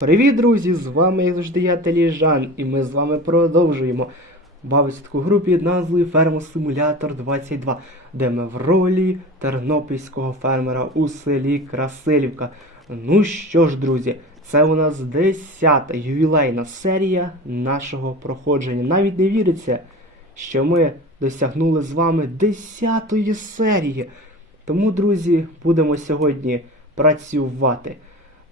Привіт, друзі! З вами як завжди я Теліжан, і ми з вами продовжуємо бавитися таку гру під назвою Фермо Симулятор 22, де ми в ролі тернопільського фермера у селі Красилівка. Ну що ж, друзі, це у нас 10-та ювілейна серія нашого проходження. Навіть не віриться, що ми досягнули з вами 10-ї серії. Тому, друзі, будемо сьогодні працювати.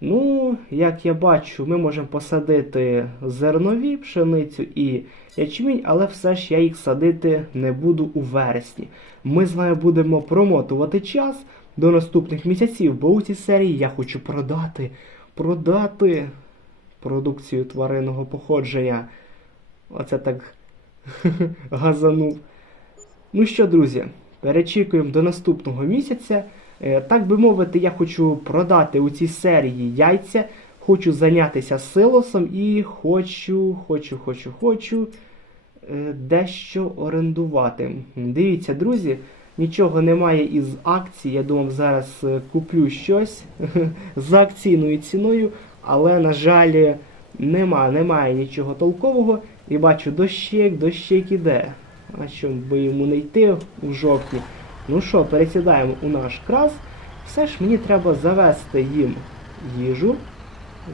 Ну, як я бачу, ми можемо посадити зернові, пшеницю і ячмінь, але все ж я їх садити не буду у вересні. Ми з вами будемо промотувати час до наступних місяців, бо у цій серії я хочу продати, продати продукцію тваринного походження. Оце так газанув. Ну що, друзі, перечікуємо до наступного місяця. Е, Так би мовити, я хочу продати у цій серії яйця, хочу зайнятися силосом і хочу, хочу, хочу, хочу е, дещо орендувати. Дивіться, друзі, нічого немає із акцій. Я думав, зараз е, куплю щось за акційною ціною, але, на жаль, нема, немає нічого толкового. І бачу, дощик, дощик іде. А що би йому не йти у жовтні? Ну що, пересідаємо у наш крас. Все ж мені треба завести їм їжу.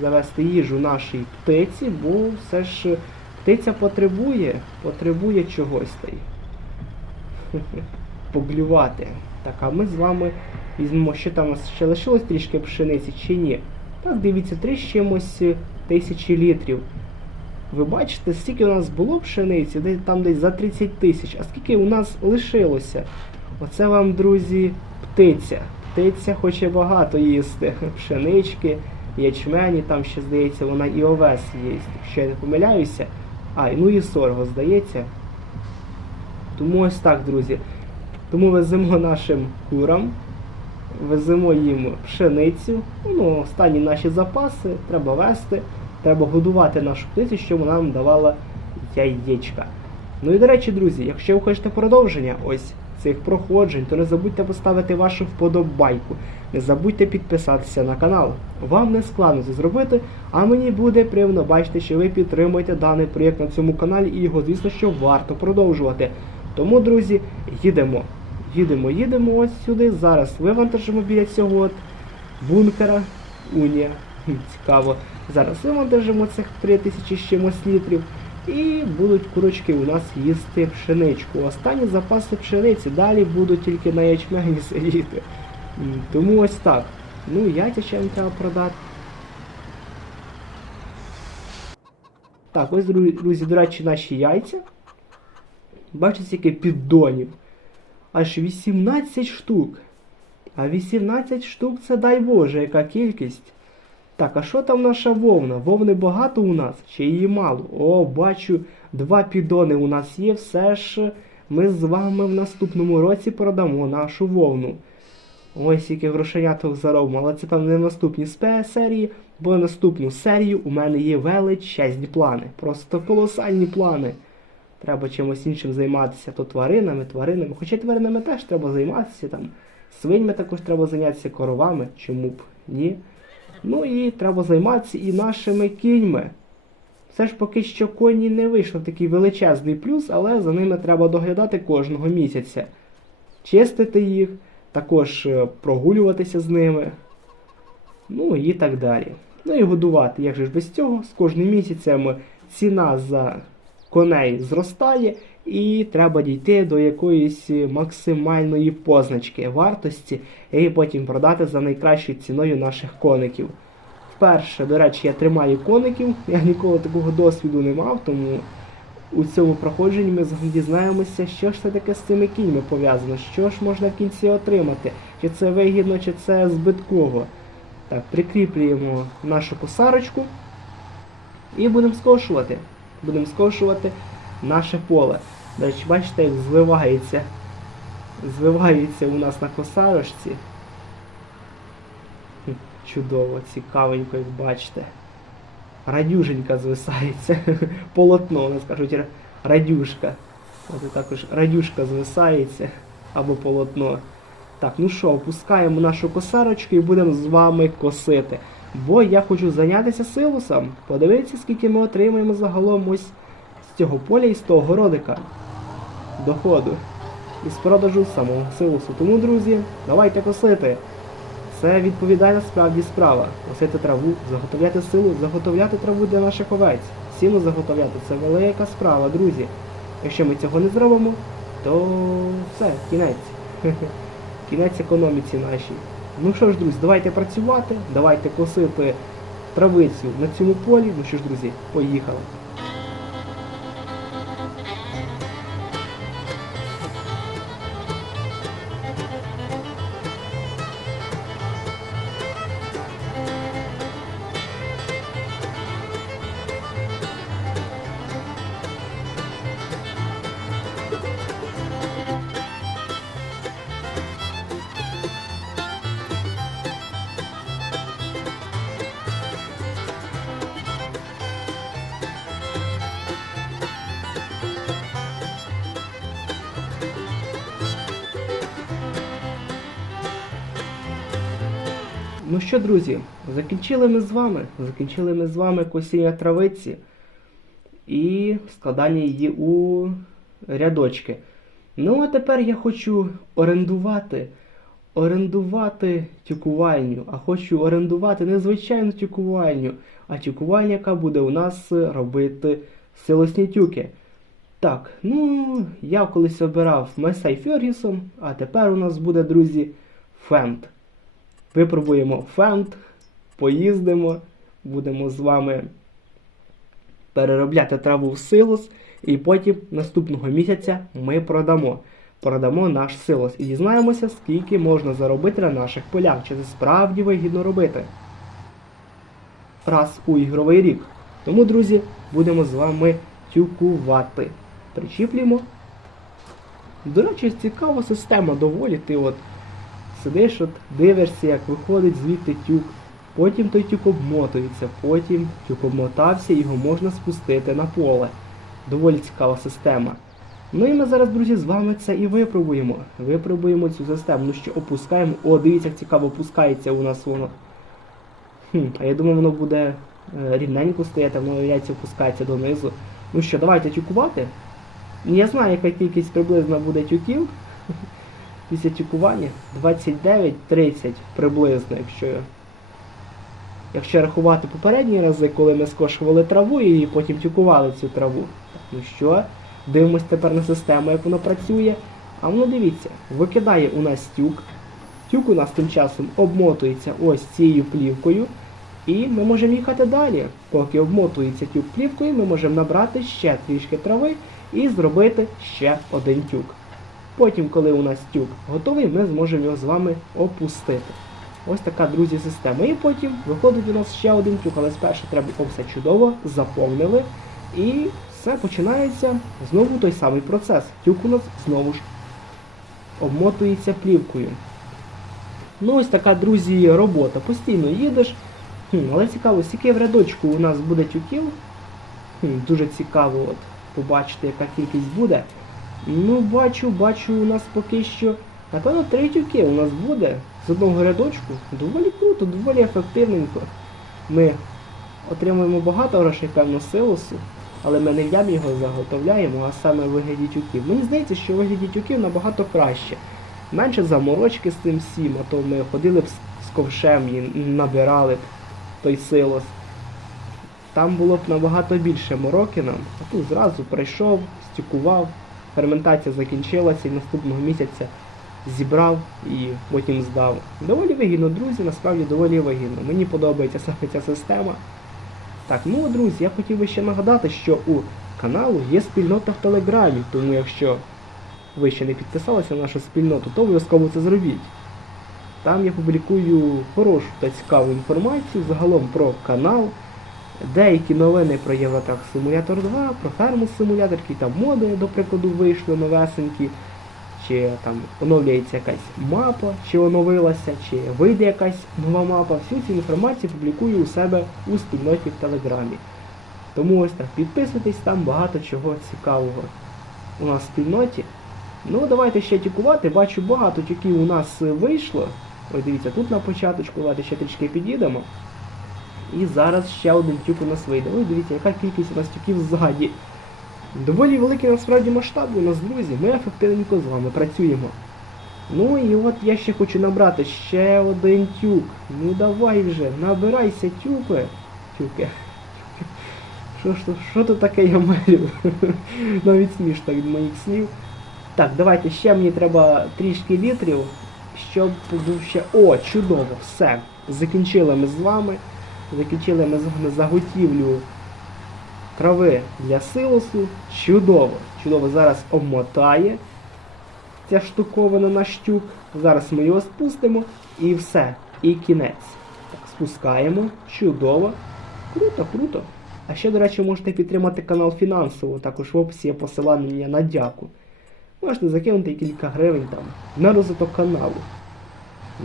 Завести їжу нашій птиці, бо все ж птиця потребує, потребує чогось та й. Поглювати. Так, а ми з вами візьмемо, що там у нас ще лишилось трішки пшениці чи ні. Так, дивіться, три чимось тисячі літрів. Ви бачите, скільки у нас було пшениці, десь там десь за 30 тисяч, а скільки у нас лишилося? Оце вам, друзі, птиця. Птиця хоче багато їсти. Пшенички, ячмені, там ще, здається, вона і овес їсть, якщо я не помиляюся. А, ну і сорго, здається. Тому ось так, друзі. Тому веземо нашим курам, веземо їм пшеницю. Ну, останні наші запаси треба вести, треба годувати нашу птицю, щоб вона нам давала яєчка. Ну і до речі, друзі, якщо ви хочете продовження ось цих проходжень, то не забудьте поставити вашу вподобайку. Не забудьте підписатися на канал. Вам не складно це зробити, а мені буде приємно бачити, що ви підтримуєте даний проєкт на цьому каналі і його, звісно, що варто продовжувати. Тому, друзі, їдемо. Їдемо, їдемо ось сюди. Зараз вивантажимо біля цього от бункера. Унія. Цікаво. Зараз вивантажимо цих 3000 з чимось літрів. І будуть курочки у нас їсти пшеничку. Останні запаси пшениці далі будуть тільки на ячмені сидіти. Тому ось так. Ну, яйця ще треба продати. Так, ось, друзі, до речі, наші яйця. Бачите, скільки піддонів. Аж 18 штук. А 18 штук це дай Боже, яка кількість. Так, а що там наша вовна? Вовни багато у нас чи її мало? О, бачу, два підони у нас є. Все ж ми з вами в наступному році продамо нашу вовну. Ось скільки грошеняток заробимо, але це там не спе- серії, бо на наступну серію у мене є величезні плани. Просто колосальні плани. Треба чимось іншим займатися, то тваринами, тваринами. Хоча тваринами теж треба займатися там. Свиньми також треба зайнятися коровами, чому б ні. Ну і треба займатися і нашими кіньми. Все ж поки що коні не вийшло такий величезний плюс, але за ними треба доглядати кожного місяця. Чистити їх, також е, прогулюватися з ними. Ну і так далі. Ну і годувати. Як же ж без цього? З кожним місяцем ціна за коней зростає, і треба дійти до якоїсь максимальної позначки вартості і потім продати за найкращою ціною наших коників. Вперше, до речі, я тримаю коників, я ніколи такого досвіду не мав, тому у цьому проходженні ми дізнаємося, що ж це таке з цими кіньми пов'язано, що ж можна в кінці отримати, чи це вигідно, чи це збитково. Так, прикріплюємо нашу косарочку і будемо скошувати. Будемо скошувати наше поле. До бачите, як зливається. Зливається у нас на косарочці. Чудово, цікавенько, як бачите. Радюженька звисається. Полотно, у нас кажуть, радюшка. От також радюшка звисається або полотно. Так, ну що, опускаємо нашу косарочку і будемо з вами косити. Бо я хочу зайнятися силосом. Подивіться, скільки ми отримаємо загалом ось цього поля і з того городика. Доходу. Із продажу самого силосу. Тому, друзі, давайте косити. Це відповідальна справді справа. Косити траву, заготовляти силу, заготовляти траву для наших овець. Сіно заготовляти це велика справа, друзі. Якщо ми цього не зробимо, то все, кінець. Кінець економіці нашій. Ну що ж, друзі, давайте працювати, давайте косити травицю на цьому полі. Ну що ж, друзі, поїхали. Ну що, друзі, закінчили ми з вами. Закінчили ми з вами косіння травиці і складання її у рядочки. Ну, а тепер я хочу орендувати. Орендувати тюкувальню. А хочу орендувати не звичайну тюкувальню, а тюкувальню, яка буде у нас робити силосні тюки. Так, ну, я колись обирав Месей Фергюсон, а тепер у нас буде, друзі, Фент. Випробуємо фент, поїздимо, будемо з вами переробляти траву в силос, і потім наступного місяця ми продамо. Продамо наш силос і дізнаємося, скільки можна заробити на наших полях, чи це справді вигідно робити. Раз у ігровий рік. Тому, друзі, будемо з вами тюкувати. Причіплюємо. До речі, цікава система доволі. Ти от Сидиш, от дивишся, як виходить звідти тюк. Потім той тюк обмотується, потім тюк обмотався, його можна спустити на поле. Доволі цікава система. Ну і ми зараз, друзі, з вами це і випробуємо. Випробуємо цю систему. Ну що, опускаємо. О, дивіться, як цікаво опускається у нас воно. Хм, а я думаю, воно буде е, рівненько стояти, воно яйця опускається донизу. Ну що, давайте тюкувати. Я знаю, яка кількість приблизно буде тюків після тюкування 29-30 приблизно, якщо якщо рахувати попередні рази, коли ми скошували траву і потім тюкували цю траву. Ну що, дивимось тепер на систему, як воно працює. А воно дивіться, викидає у нас тюк. Тюк у нас тим часом обмотується ось цією плівкою. І ми можемо їхати далі. Поки обмотується тюк плівкою, ми можемо набрати ще трішки трави і зробити ще один тюк. Потім, коли у нас тюк готовий, ми зможемо його з вами опустити. Ось така, друзі, система. І потім виходить у нас ще один тюк, але спершу треба все чудово заповнили. І все починається знову той самий процес. Тюк у нас знову ж обмотується плівкою. Ну, ось така, друзі, робота. Постійно їдеш. Хм, Але цікаво, скільки в рядочку у нас буде тюків. Хм, Дуже цікаво от, побачити, яка кількість буде. Ну, бачу, бачу, у нас поки що. Напевно, три тюки у нас буде з одного рядочку. Доволі круто, доволі ефективненько. Ми отримуємо багато грошей, певно, силосу, але ми не в його заготовляємо, а саме вигляді тюків. Мені здається, що вигляді тюків набагато краще. Менше заморочки з цим всім, а то ми ходили б з ковшем і набирали б той силос. Там було б набагато більше мороки нам, а тут зразу прийшов, стюкував ферментація закінчилася і наступного місяця зібрав і потім здав. Доволі вигідно, друзі, насправді доволі вигідно. Мені подобається саме ця система. Так, ну друзі, я хотів би ще нагадати, що у каналу є спільнота в Телеграмі, тому якщо ви ще не підписалися на нашу спільноту, то обов'язково це зробіть. Там я публікую хорошу та цікаву інформацію загалом про канал. Деякі новини про Євротрак Симулятор 2, про ферму симулятор, які там моди, до прикладу, вийшли новесенькі, чи там оновлюється якась мапа, чи оновилася, чи вийде якась нова мапа. Всю цю інформацію публікую у себе у спільноті в Телеграмі. Тому ось так, підписуйтесь, там багато чого цікавого у нас в спільноті. Ну, давайте ще тікувати. Бачу, багато тюків у нас вийшло. Ось дивіться, тут на початочку, давайте ще трішки підійдемо. І зараз ще один тюк у нас вийде. Ой, дивіться, яка кількість у нас тюків ззаді. Доволі великий насправді масштаб у нас, друзі. Ми ефективненько з вами працюємо. Ну і от я ще хочу набрати ще один тюк. Ну давай вже, набирайся, тюпе. Тюке. Що то, що то таке я мелю? Навіть смішно від моїх слів. Так, давайте ще мені треба трішки літрів, щоб був ще. О, чудово, все. Закінчили ми з вами. Закінчили ми заготівлю трави для силосу. Чудово. Чудово зараз обмотає ця штуковина на щук. Зараз ми його спустимо і все. І кінець. Так, спускаємо. Чудово. Круто, круто. А ще, до речі, можете підтримати канал фінансово. Також в описі є посилання на дяку. Можете закинути кілька гривень там на розвиток каналу.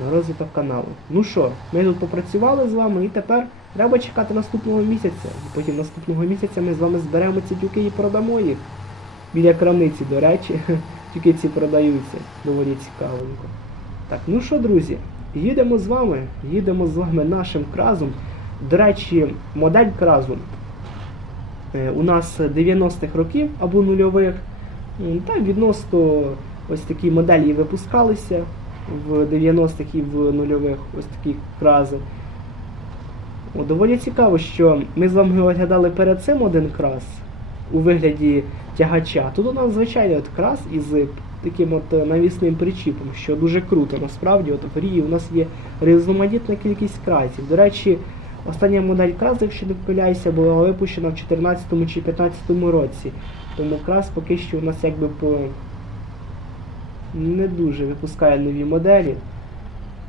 На розвиток каналу. Ну що, ми тут попрацювали з вами і тепер треба чекати наступного місяця. І потім наступного місяця ми з вами зберемо ці тюки і продамо їх. Біля крамниці, до речі, тюки ці продаються. Доволі цікавенько. Так, ну що, друзі, їдемо з вами, їдемо з вами нашим кразом. До речі, модель кразу е, у нас 90-х років або нульових. Та відносно ось такі моделі випускалися в 90-х і в нульових ось такі крази. О, доволі цікаво, що ми з вами оглядали перед цим один крас у вигляді тягача. Тут у нас звичайний от крас із таким от е, навісним причіпом, що дуже круто. Насправді, от в Рії у нас є різноманітна кількість красів. До речі, остання модель крас, якщо не помиляюся, була випущена в 2014 чи 2015 році. Тому крас поки що у нас якби по не дуже випускає нові моделі,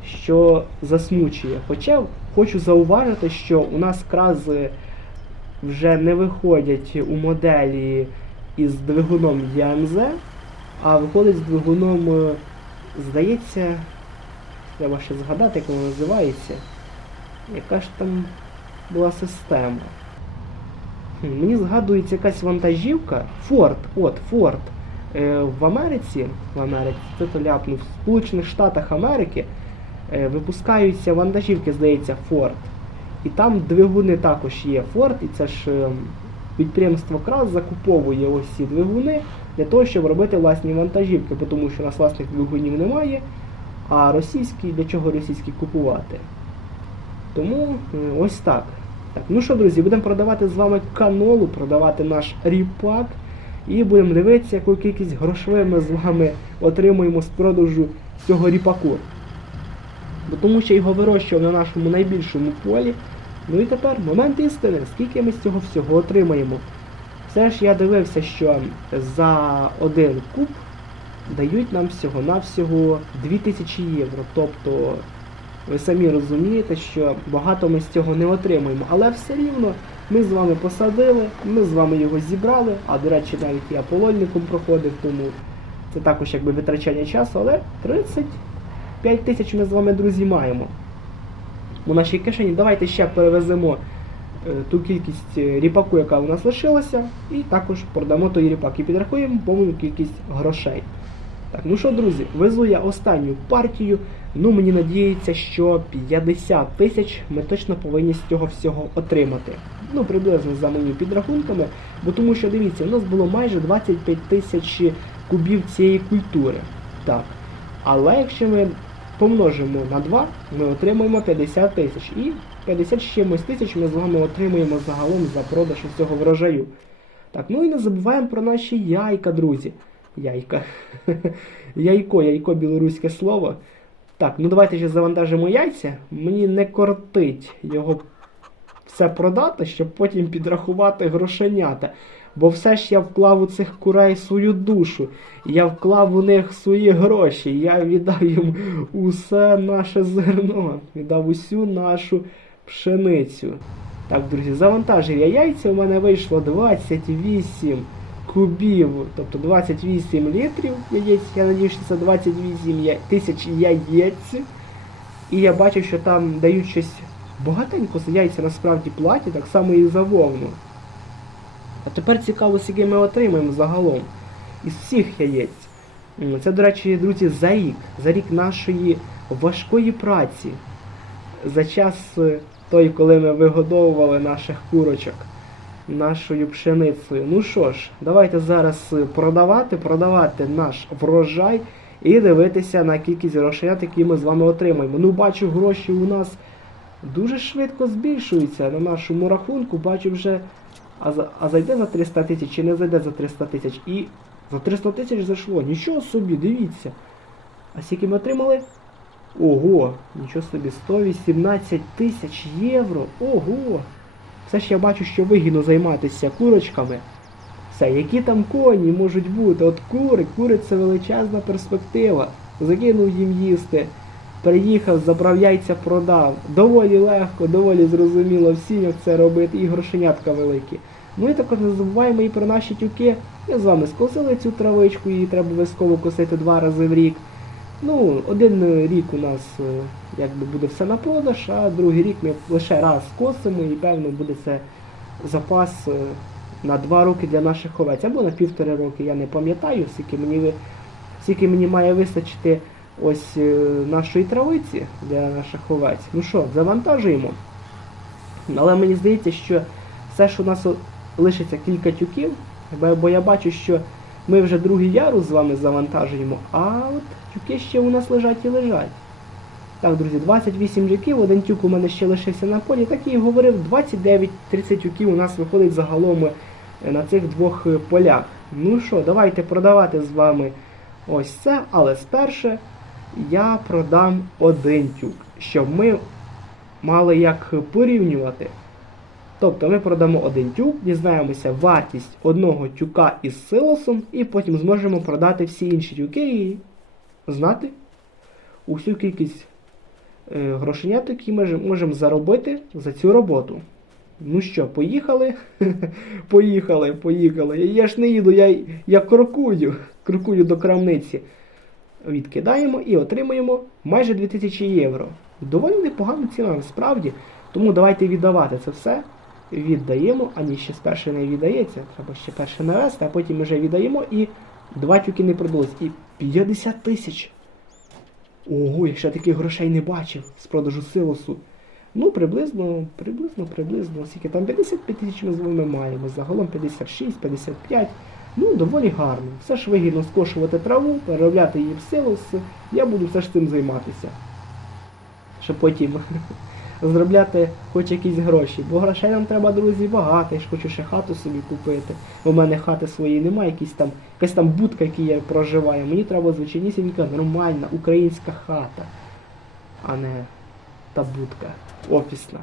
що засмучує. Хоча хочу зауважити, що у нас крази вже не виходять у моделі із двигуном ЯМЗ, а виходить з двигуном, е, здається, треба ще згадати, як воно називається. Яка ж там була система? Мені згадується якась вантажівка. Форд, от, Форд. Е, в Америці, в Америці, це то ляпнув, в Сполучених Штатах Америки е, випускаються вантажівки, здається, Ford. І там двигуни також є Ford, і це ж е, підприємство КРАС закуповує ось ці двигуни для того, щоб робити власні вантажівки, тому що у нас власних двигунів немає, а російські, для чого російські купувати. Тому ось так. Так, ну що, друзі, будемо продавати з вами канолу, продавати наш ріпак. І будемо дивитися, яку кількість грошей ми з вами отримуємо з продажу цього ріпаку. Бо тому що його вирощував на нашому найбільшому полі. Ну і тепер момент істини, скільки ми з цього всього отримаємо. Все ж я дивився, що за один куб дають нам всього-навсього 2000 євро. Тобто, ви самі розумієте, що багато ми з цього не отримуємо. Але все рівно ми з вами посадили, ми з вами його зібрали, а до речі, навіть я полольником проходив, тому це також якби витрачання часу, але 35 тисяч ми з вами, друзі, маємо. У нашій кишені давайте ще перевеземо е, ту кількість е, ріпаку, яка у нас лишилася, і також продамо той ріпак і підрахуємо повну кількість грошей. Так, ну що, друзі, везу я останню партію. Ну, мені надіється, що 50 тисяч ми точно повинні з цього всього отримати. Ну, приблизно за моїми підрахунками, бо тому що дивіться, у нас було майже 25 тисяч кубів цієї культури. Так. Але якщо ми помножимо на 2, ми отримаємо 50 тисяч. І 50 з чимось тисяч ми з вами отримуємо загалом за продаж цього врожаю. Так, ну і не забуваємо про наші яйка, друзі. Яйка. Яйко, яйко білоруське слово. Так, ну давайте ще завантажимо яйця. Мені не кортить його все продати, щоб потім підрахувати грошенята. Бо все ж я вклав у цих курей свою душу. Я вклав у них свої гроші. Я віддав їм усе наше зерно, віддав усю нашу пшеницю. Так, друзі, завантажив я яйця, у мене вийшло 28 кубів, тобто 28 літрів яєць. Я надію, що це 28 тисяч яєць. І я бачу, що там дають щось багатенько за яйця насправді платять, так само і за вовну. А тепер цікаво, скільки ми отримаємо загалом із всіх яєць. Це, до речі, друзі, за рік, за рік нашої важкої праці. За час е, той, коли ми вигодовували наших курочок нашою пшеницею. Ну що ж, давайте зараз е, продавати, продавати наш врожай і дивитися на кількість грошей, які ми з вами отримаємо. Ну, бачу, гроші у нас дуже швидко збільшуються на нашому рахунку. Бачу вже, а, а зайде за 300 тисяч чи не зайде за 300 тисяч. І за 300 тисяч зайшло. Нічого собі, дивіться. А скільки ми отримали? Ого, нічого собі, 118 тисяч євро. Ого! Все ж я бачу, що вигідно займатися курочками. Все, які там коні можуть бути? От кури, кури це величезна перспектива. Закинув їм їсти, приїхав, забрав яйця, продав. Доволі легко, доволі зрозуміло всім, як це робити, і грошенятка великі. Ну і також не забуваємо і про наші тюки. Ми з вами скосили цю травичку, її треба обов'язково косити два рази в рік. Ну, один рік у нас е, якби буде все на продаж, а другий рік ми лише раз косимо і певно буде це запас е, на два роки для наших овець, або на півтори роки, я не пам'ятаю, скільки мені, скільки мені має вистачити ось е, нашої травиці для наших овець. Ну що, завантажуємо. Але мені здається, що все, що у нас лишиться кілька тюків, бо- я бачу, що ми вже другий ярус з вами завантажуємо, а от тюки ще у нас лежать і лежать. Так, друзі, 28 тюків, один тюк у мене ще лишився на полі. Так і говорив, 29-30 тюків у нас виходить загалом е, на цих двох е, полях. Ну що, давайте продавати з вами ось це, але сперше я продам один тюк, щоб ми мали як порівнювати. Тобто ми продамо один тюк, дізнаємося вартість одного тюка із силосом, і потім зможемо продати всі інші тюки і знати усю кількість е, грошенят, які ми можемо заробити за цю роботу. Ну що, поїхали? поїхали, поїхали. Я ж не їду, я, я крокую, крокую до крамниці. Відкидаємо і отримуємо майже 2000 євро. Доволі непогана ціна насправді. Тому давайте віддавати це все. Віддаємо, а ні, ще спершу не віддається. Треба ще перше навести, а потім вже віддаємо і два тюки не продалось. І 50 тисяч. Ого, я ще таких грошей не бачив з продажу силосу. Ну, приблизно, приблизно, приблизно. Скільки там 55 тисяч ми з вами маємо. Загалом 56, 55. Ну, доволі гарно. Все ж вигідно скошувати траву, переробляти її в силос. Я буду все ж цим займатися. Щоб потім заробляти хоч якісь гроші. Бо грошей нам треба, друзі, багато. Я ж хочу ще хату собі купити. У мене хати своєї немає, якісь там, якась там будка, якій я проживаю. Мені треба звичайнісінька, нормальна українська хата, а не та будка офісна.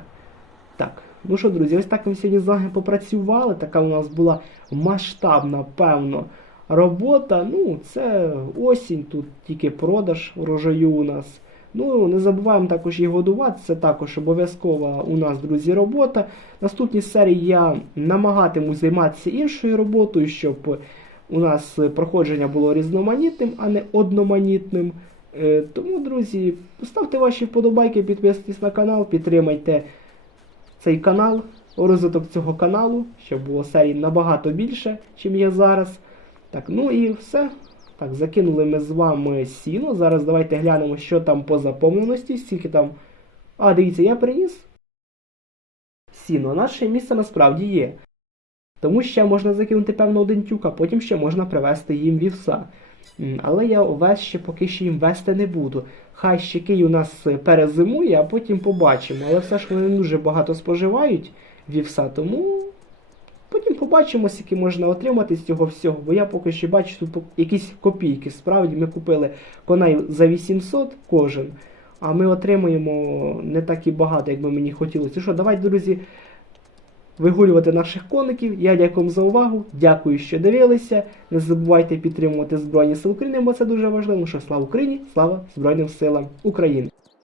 Так, ну що, друзі, ось так ми сьогодні з вами попрацювали. Така у нас була масштабна, певно, робота. Ну, це осінь, тут тільки продаж урожаю у нас. Ну, не забуваємо також їх годувати, це також обов'язкова у нас, друзі, робота. Наступній серії я намагатимусь займатися іншою роботою, щоб у нас проходження було різноманітним, а не одноманітним. Е, Тому, друзі, ставте ваші вподобайки, підписуйтесь на канал, підтримайте цей канал, розвиток цього каналу, щоб було серій набагато більше, чим є зараз. Так, ну і все. Так, закинули ми з вами сіно. Зараз давайте глянемо, що там по заповненості, скільки там. А, дивіться, я приніс. Сіно, наше місце насправді є. Тому ще можна закинути певно один тюк, а потім ще можна привезти їм вівса. Але я овес ще поки що їм вести не буду. Хай ще кий у нас е, перезимує, а потім побачимо. Але все ж вони дуже багато споживають вівса, тому потім побачимо, скільки можна отримати з цього всього. Бо я поки що бачу тут якісь копійки. Справді ми купили коней за 800 кожен, а ми отримуємо не так і багато, як би мені хотілося. Що, давайте, друзі, вигулювати наших коників. Я дякую вам за увагу. Дякую, що дивилися. Не забувайте підтримувати Збройні Сили України, бо це дуже важливо. Що слава Україні, слава Збройним силам України.